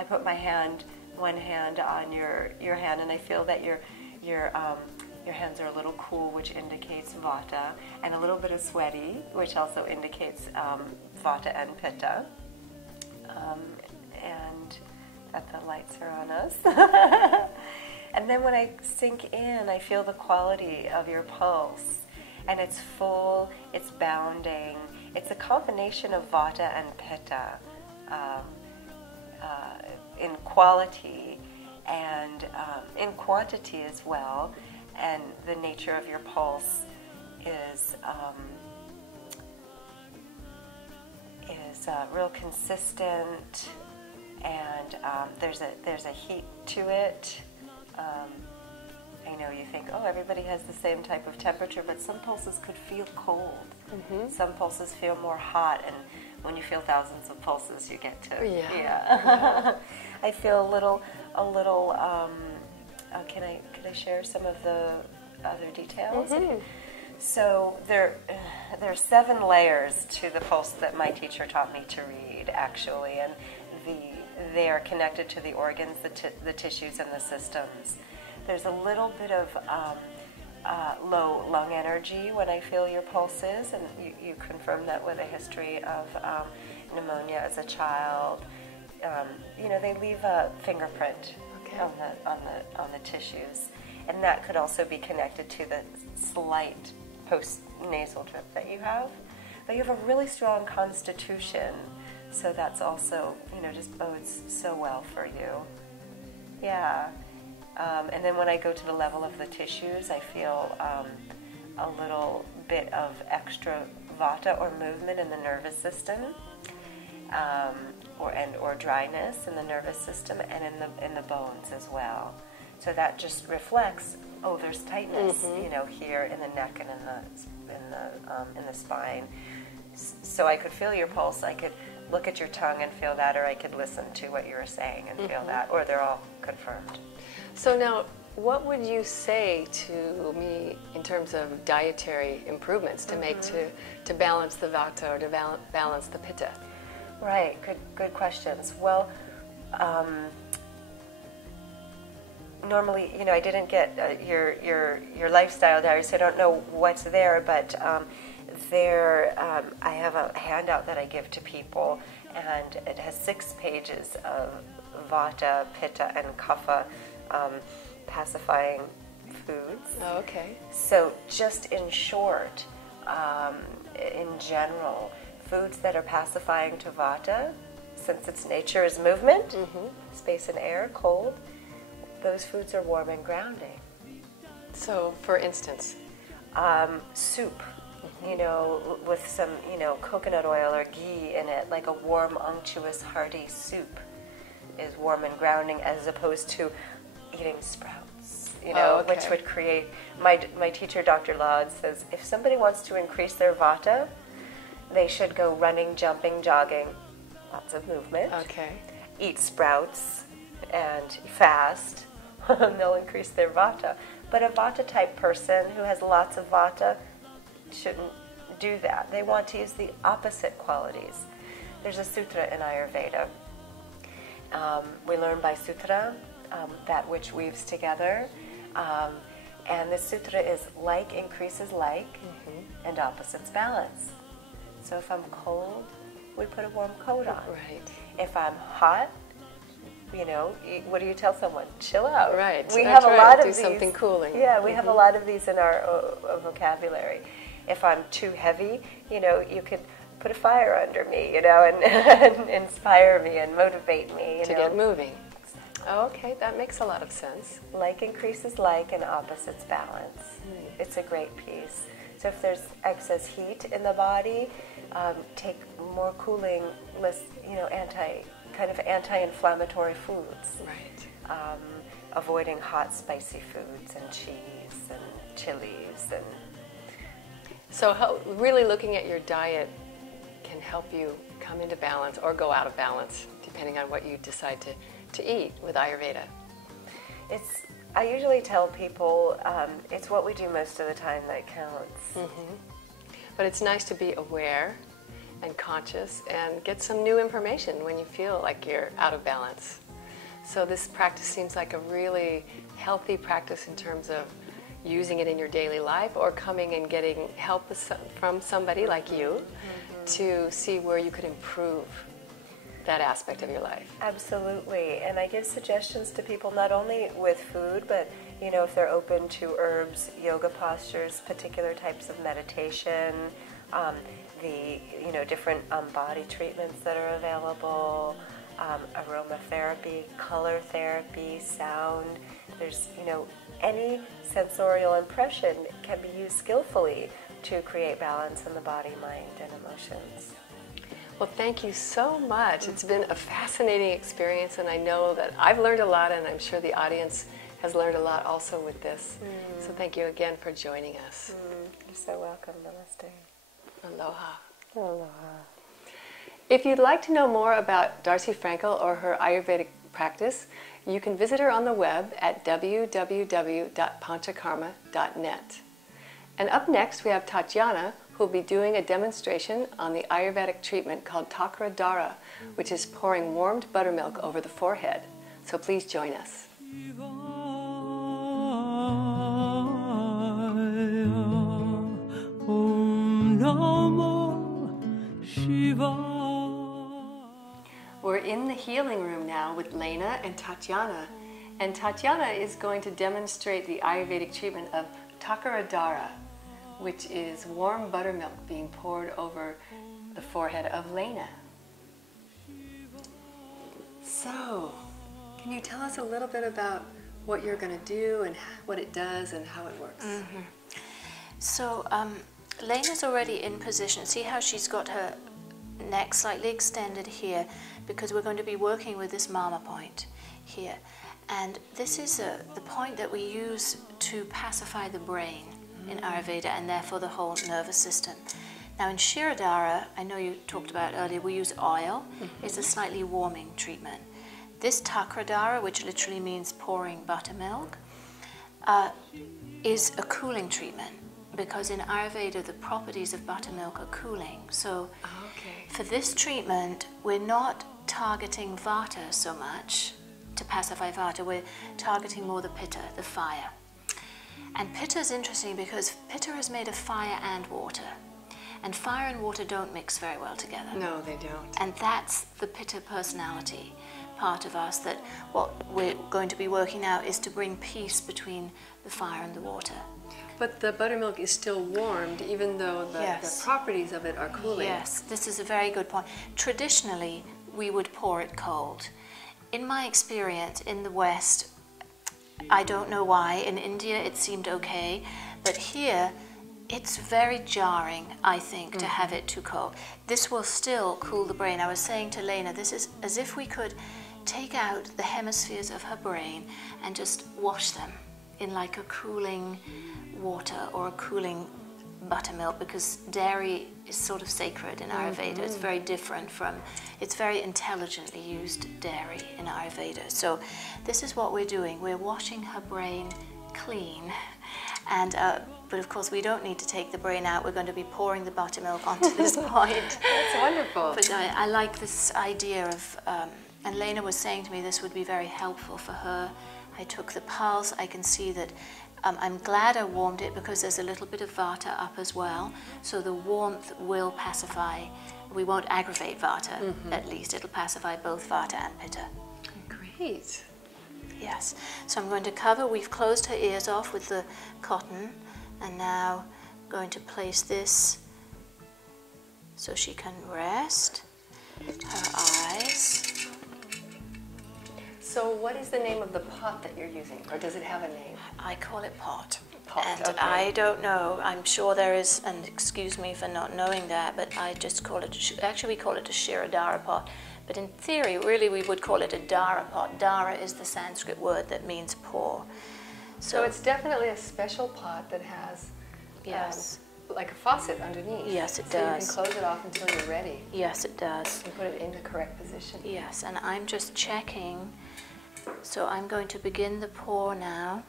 I put my hand, one hand on your hand, and I feel that your hands are a little cool, which indicates Vata, and a little bit of sweaty, which also indicates Vata and Pitta. And that the lights are on us. And then when I sink in, I feel the quality of your pulse. And it's full, it's bounding. It's a combination of Vata and Pitta in quality and in quantity as well. And the nature of your pulse is real consistent, and there's a heat to it. I know you think, oh, everybody has the same type of temperature, but some pulses could feel cold. Mm-hmm. Some pulses feel more hot, and when you feel thousands of pulses, you get to I feel a little. Can I share some of the other details? Mm-hmm. So there are 7 layers to the pulse that my teacher taught me to read, actually, and they are connected to the organs, the tissues, and the systems. There's a little bit of low lung energy when I feel your pulses, and you confirm that with a history of pneumonia as a child. They leave a fingerprint on the tissues, and that could also be connected to the slight post-nasal drip that you have. But you have a really strong constitution, so that's also, just bodes so well for you. Yeah. And then when I go to the level of the tissues, I feel a little bit of extra Vata or movement in the nervous system, or dryness in the nervous system, and in the bones as well. So that just reflects, there's tightness, mm-hmm. Here in the neck and in the spine. So I could feel your pulse. I could look at your tongue and feel that, or I could listen to what you were saying and feel mm-hmm. that, or they're all confirmed. So now, what would you say to me in terms of dietary improvements to mm-hmm. make to balance the Vata or to balance the Pitta? Right. Good questions. Well, normally, I didn't get your lifestyle diary, so I don't know what's there, but I have a handout that I give to people, and it has 6 pages of Vata, Pitta, and Kapha pacifying foods. Oh, okay. So just in short, in general, foods that are pacifying to Vata, since its nature is movement, mm-hmm. space and air, cold, those foods are warm and grounding. So, for instance? Soup, mm-hmm. With some, coconut oil or ghee in it, like a warm, unctuous, hearty soup is warm and grounding, as opposed to eating sprouts, okay. which would create, my teacher, Dr. Laud, says, if somebody wants to increase their Vata, they should go running, jumping, jogging, lots of movement, okay. eat sprouts, and fast, and they'll increase their Vata. But a Vata-type person who has lots of Vata shouldn't do that. They want to use the opposite qualities. There's a sutra in Ayurveda. We learn by sutra, that which weaves together. And this sutra is like increases like, mm-hmm. and opposites balance. So if I'm cold, we put a warm coat on. Right. If I'm hot, what do you tell someone? Chill out. Right. We have a lot of do these. Something cooling. Yeah, we mm-hmm. have a lot of these in our vocabulary. If I'm too heavy, you could put a fire under me, and inspire me and motivate me. To get moving. Oh, okay, that makes a lot of sense. Like increases like and opposites balance. Mm. It's a great piece. So if there's excess heat in the body, take more cooling, less, anti-inflammatory foods. Right. Avoiding hot, spicy foods and cheese and chilies and. So really looking at your diet can help you come into balance or go out of balance, depending on what you decide to eat with Ayurveda. I usually tell people it's what we do most of the time that counts. Mm-hmm. But it's nice to be aware and conscious and get some new information when you feel like you're out of balance. So this practice seems like a really healthy practice in terms of using it in your daily life or coming and getting help from somebody like you to see where you could improve that aspect of your life. Absolutely. And I give suggestions to people not only with food, but if they're open to herbs, yoga postures, particular types of meditation, the different body treatments that are available, aromatherapy, color therapy, sound. There's any sensorial impression can be used skillfully to create balance in the body, mind, and emotions. Well, thank you so much. It's been a fascinating experience, and I know that I've learned a lot, and I'm sure the audience has learned a lot also with this. So thank you again for joining us. You're so welcome. Namaste. Aloha. Aloha. If you'd like to know more about Darci Frankel or her Ayurvedic practice, you can visit her on the web at www.panchakarma.net. And up next, we have Tatiana, who will be doing a demonstration on the Ayurvedic treatment called Takradhara, which is pouring warmed buttermilk over the forehead. So please join us. We're in the healing room now with Lena and Tatiana. And Tatiana is going to demonstrate the Ayurvedic treatment of Takradhara, which is warm buttermilk being poured over the forehead of Lena. So, can you tell us a little bit about what you're going to do and what it does and how it works? So, Lena's already in position. See how she's got her neck slightly extended here, because we're going to be working with this mama point here. And this is the point that we use to pacify the brain in Ayurveda, and therefore the whole nervous system. Now in Shirodhara, I know you talked about earlier, we use oil. It's a slightly warming treatment. This Takradhara, which literally means pouring buttermilk, is a cooling treatment, because in Ayurveda the properties of buttermilk are cooling. So for this treatment, we're not targeting Vata so much to pacify Vata, we're targeting more the Pitta, the fire. And Pitta is interesting because Pitta is made of fire and water. And fire and water don't mix very well together. No, they don't. And that's the Pitta personality part of us, that what we're going to be working out is to bring peace between the fire and the water. But the buttermilk is still warmed, even though the properties of it are cooling. Yes, this is a very good point. Traditionally, we would pour it cold. In my experience in the West, I don't know why. In India, it seemed okay. But here, it's very jarring, I think, to have it too cold. This will still cool the brain. I was saying to Lena, this is as if we could take out the hemispheres of her brain and just wash them in like a cooling water or a cooling buttermilk, because dairy is sort of sacred in Ayurveda. It's very different from, it's very intelligently used dairy in Ayurveda. So this is what we're doing. We're washing her brain clean. And but of course we don't need to take the brain out. We're going to be pouring the buttermilk onto this point. That's wonderful. But I like this idea of, and Lena was saying to me this would be very helpful for her. I took the pulse. I can see that I'm glad I warmed it, because there's a little bit of Vata up as well. So the warmth will pacify. We won't aggravate Vata, at least. It'll pacify both Vata and Pitta. Great. Yes. So I'm going to cover. We've closed her ears off with the cotton. And now I'm going to place this so she can rest. Her eyes. So what is the name of the pot that you're using, or does it have a name? I call it pot. Pot, and okay. I don't know. I'm sure there is, and excuse me for not knowing that, but I just call it, actually we call it a Shirodhara pot. But in theory, really we would call it a Dara pot. Dara is the Sanskrit word that means pour. So it's definitely a special pot that has like a faucet underneath. Yes, it So does. you can close it off until you're ready. Yes, it does. And put it in the correct position. Yes, and I'm just checking. So I'm going to begin the pour now.